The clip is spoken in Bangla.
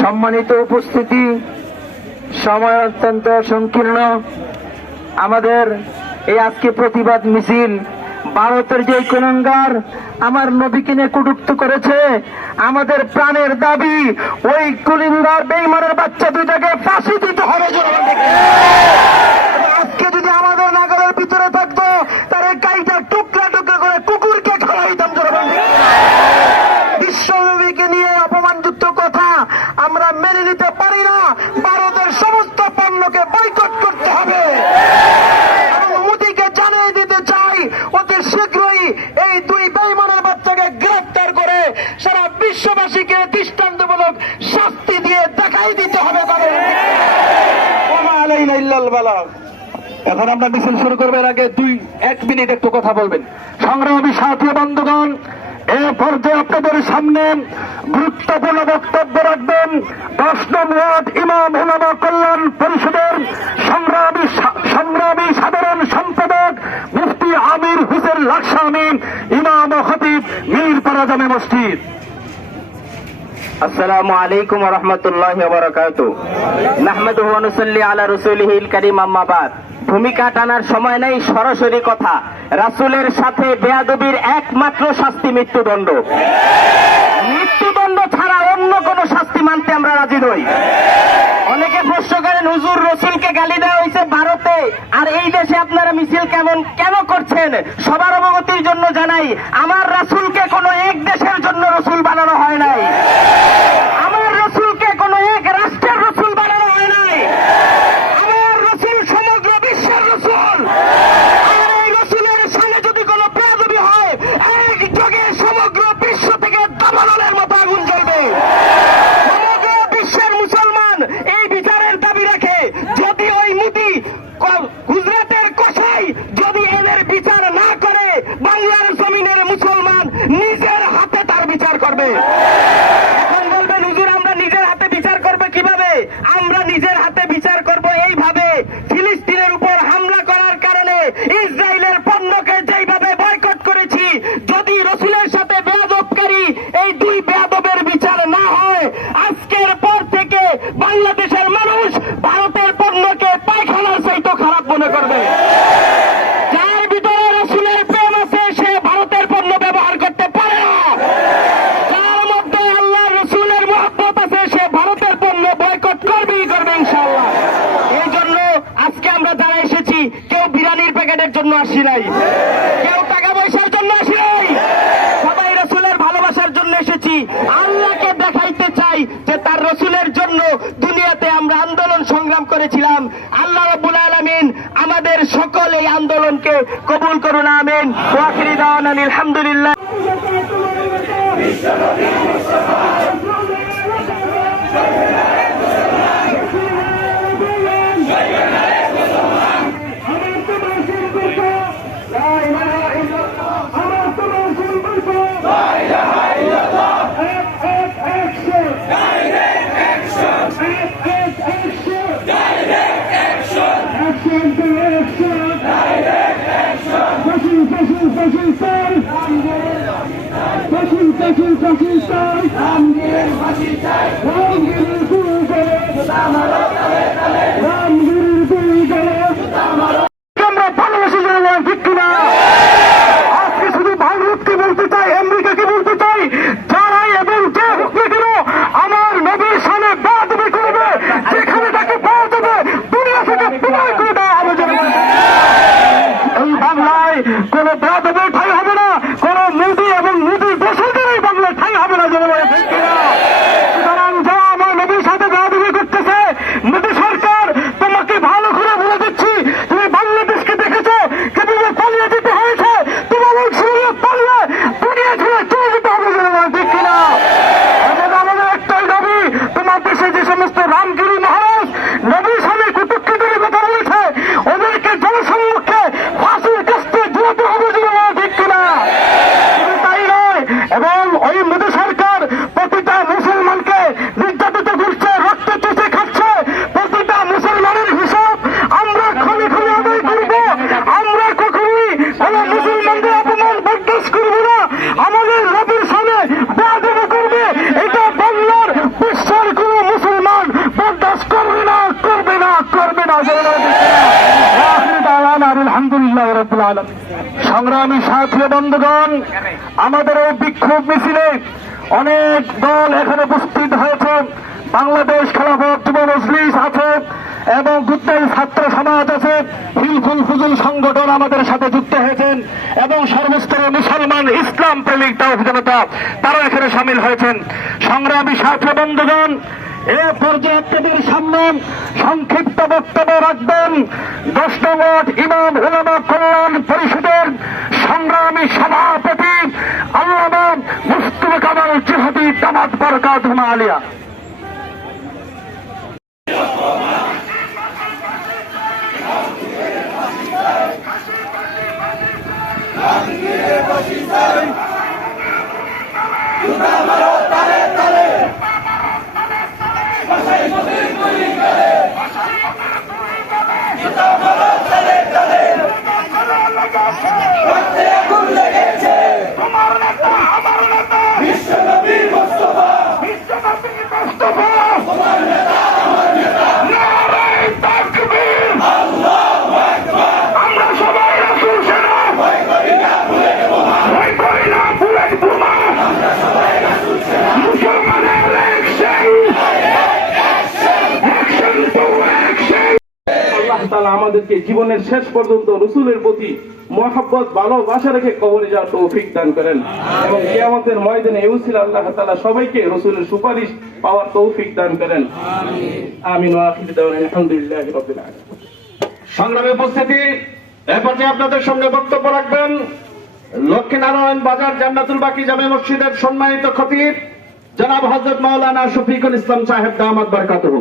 সম্মানিত উপস্থিতি, সময় অত্যন্ত সংকীর্ণ। আমাদের এই আজকে প্রতিবাদ মিছিল ভারতের যে কুলাঙ্গার আমার নবীকে নিয়ে কটূক্তি করেছে, আমাদের প্রাণের দাবি ওই কুলাঙ্গার বেঈমানের বাচ্চা দুইটাকে ফাঁসি দিতে হবে। আজকে যদি আমাদের নাগালের ভিতরে থাকতো তার এই গাইটা টুকরা টুকরা করে কুকুরকে খাওয়াইতাম। বিশ্বনবীকে নিয়ে অপমানযুক্ত কথা আমরা মেনে নিতে পারি না। ভারতের সমস্ত পণ্যকে বয়কট করতে হবে এবং মোদিকে জানিয়ে দিতে চাই অতি শীঘ্রই এই দুই বেঈমানের বাচ্চাকে গ্রেফতার করে সারা বিশ্ববাসীকে দৃষ্টান্তমূলক শাস্তি দিয়ে দেখাই দিতে হবে। এখন আমরা মিছিল শুরু করবার আগে 1 মিনিট একটু কথা বলবেন। সংগ্রামী সাথী বন্ধুগণ, এ পর্যায়ে আপনাদের সামনে গুরুত্বপূর্ণ বক্তব্য রাখবেন 10 নং ওয়ার্ড ইমাম উলামা কল্যাণ পরিষদের সংগ্রামী সাধারণ সম্পাদক মুফতি আমির হোসেন লাকসামি, ইমাম ও খতিব মিরপাড়া জামে মসজিদ। আসসালামু আলাইকুম ওয়া রাহমাতুল্লাহি ওয়া বারাকাতুহু। নাহমাদুহু ওয়া নুসাল্লি আলা রাসূলিহিল কারীম, আম্মা বাদ। ভূমিকা টানার সময় নেই, সরাসরি কথা। রাসূলের সাথে বেয়াদবির একমাত্র শাস্তি মৃত্যুদণ্ড। মৃত্যুদণ্ড ছাড়া অন্য কোন শাস্তি মানতে আমরা রাজি নই। অনেকে প্রশ্ন করেন, হুজুর রসুলকে গালি দেওয়া হয়েছে ভারতে, আর এই দেশে আপনারা মিছিল কেন করছেন? সবার অবগতির জন্য জানাই, আমার রাসূলকে কোনো এক দেশের জন্য রসুল বানানো হয় নাই। আমার রসুলকে কোনো এক রাষ্ট্রের রসুল বানানো হয় নাই। আমার রসুল সমগ্র বিশ্বের রসুল। আর এই রসুলের সামনে যদি কোনো বেয়াদবি হয়, এক যোগে সমগ্র বিশ্ব থেকে দাবানলের মতো আগুন জ্বলবে। সমগ্র বিশ্বের মুসলমান এই বিচারের দাবি রাখে। যদি ওই মোদি গুজরাটের কসাই যদি এদের বিচার না করে, বাংলার জমিনের মুসলমান নিজের হাতে তার বিচার করবে। এখন বলবেন, হুজুর আমরা নিজের হাতে বিচার করবো কিভাবে? আমরা নিজের হাতে বিচার করব এইভাবে, ফিলিস্তিনের উপর হামলা করার কারণে ইসরায়েলের পণ্যকে যেইভাবে বয়কট করেছি, যদি রসুলের সাথে বেয়াদবকারী এই দুই বেয়াদবের বিচার না হয়, আজকের পর থেকে বাংলাদেশের মানুষ ভারতের পণ্যকে পায়খানার চাইতে খারাপ মনে করবে। যার ভিতরে রসুলের প্রেম আছে সে ভারতের পণ্য ব্যবহার করতে পারে না। যার মধ্যে আল্লাহ রসুলের মহব্বত আছে সে ভারতের পণ্য বয়কট করবেই করবে ইনশাআল্লাহ। এই জন্য আজকে আমরা যারা এসেছি, কেউ বিরিয়ানির প্যাকেটের জন্য আসি নাই, কেউ টাকা পয়সার জন্য আসি নাই, সবাই রসুলের ভালোবাসার জন্য এসেছি। আল্লাহকে দেখাইতে চাই যে তার রসুলের জন্য দুনিয়াতে আমরা আন্দোলন সংগ্রাম করেছিলাম। আল্লাহ রাব্বুল আলামিন আমাদের সকল এই আন্দোলনকে কবুল করুন, আমিন। ওয়া আখিরু দাওয়ানা আলহামদুলিল্লাহ। আমরা ভালোবাসি জনগণ, ঠিক কিনা? আজকে শুধু ভারতকে বলতে চাই, আমেরিকাকে বলতে চাই, যারাই এবং যে হোক না কেন আমার নবীর সামনে বেয়াদবি করবে, যেখানে তাকে পাওয়া যাবে দুনিয়া থেকে বিদায় করে দেওয়া হবে। এই বাংলায় কোন বেয়াদবির ঠাঁই হবে না, কোন মোদি এবং মোদির দোষীদের এই বাংলায় ঠাঁই হবে না। জনগণ, ঠিক কিনা? সুতরাং যারা আমার নবীর সাথে বেয়াদবি করতেছে, মোদি সরকার তোমাকে ভালো করে বলে দিচ্ছি, তুমি বাংলাদেশকে দেখেছো কিভাবে পালিয়ে যেতে হয়েছে, তোমার শরীরে পারলে দুনিয়া ছেড়ে চলে যেতে হবে। জনগণ, ঠিক কিনা? আমাদের একটাই দাবি, তোমার দেশে যে সমস্ত রামগিরি মহারাজ নবীর সামনে কুতুক্ষিতের কথা বলেছে, ওদেরকে জনসম্মুখে ফাঁসির কাস্তে ঝুলাতে হবে। জনগণ, ঠিক কিনা? শুধু তাই নয়, এবং ওই মোদী সরকার প্রতিটা মুসলমানকে নির্যাতিত করছে, রক্ত চুষে খাচ্ছে। প্রতিটা মুসলমানের হিসাব আমরা খনি খনি আদায় করব। আমরা কখনোই কোন মুসলমানদের অপমান বরদাস্ত করবো না। আমাদের নবীর সামনে বেয়াদবি করবে, এটা বাংলার বিশ্বাস সংগ্রামী সাথী বন্ধুগণ, আমাদের এই বিক্ষোভ মিছিলে অনেক দল এখানে উপস্থিত হয়েছে। বাংলাদেশ খেলাফত যুব মজলিস আছে এবং গুত্তাই ছাত্র সমাজ আছে, হিলফুল ফুজুল সংগঠন আমাদের সাথে যুক্ত হয়েছেন এবং সর্বস্তরের মুসলমান ইসলাম প্রেমিক তাওহীদ জনতা তারা এখানে সামিল হয়েছেন। সংগ্রামী সাথী বন্ধুগণ, এ পর্যায়ে আপনাদের সামনে সংক্ষিপ্ত বক্তব্য রাখবেন 10 নং ওয়ার্ড ইমাম উলামা কল্যাণ পরিষদের সংগ্রামী সভাপতি আল্লামা মুস্তফা কামাল জিহাদি দামাত বরকাতুহু আলিয়া। তোমার নেতা আমার নেতা বিশ্বনবী মুস্তাফা, বিশ্বনবী মুস্তাফা, তোমার নেতা আমার নেতা, নারে তাকবীর, আল্লাহু আকবার। আমরা সবাই রাসূল সেনা, ভয় করি না বুলেট বোমা, ভয় করি না বুলেট বোমা, আমরা সবাই রাসূল সেনা। মুসলমানের অ্যাকশন, অ্যাকশন টু অ্যাকশন। আল্লাহ তাআলা আমাদেরকে জীবনের শেষ পর্যন্ত রাসূলের প্রতি মহব্বত ভালোবাসা রেখে কবরে যাওয়ার তৌফিক দান করেন এবং কিয়ামতের ময়দানে এই উসিলা আল্লাহ তাআলা সবাইকে রাসূলের সুপারিশ পাওয়ার তৌফিক দান করেন। আমিন ওয়া আখিরু দাওয়ানা আলহামদুলিল্লাহি রাব্বিল আলামিন। সংগ্রামী উপস্থিতি, এ পর্যায়ে আপনাদের সামনে বক্তব্য রাখবেন লক্ষ্মীনারায়ণ বাজার জান্নাতুল বাকি জামে মসজিদের সম্মানিত খতিব জনাব হযরত মাওলানা শফিকুল ইসলাম সাহেব দামাত বরকাতুহু।